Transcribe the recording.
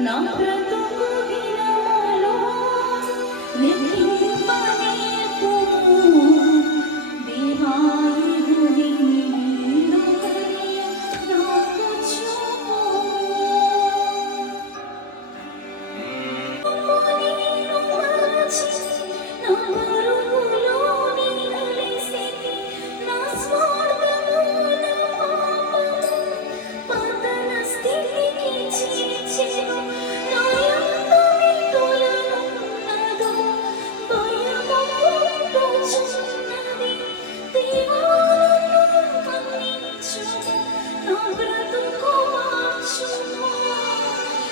না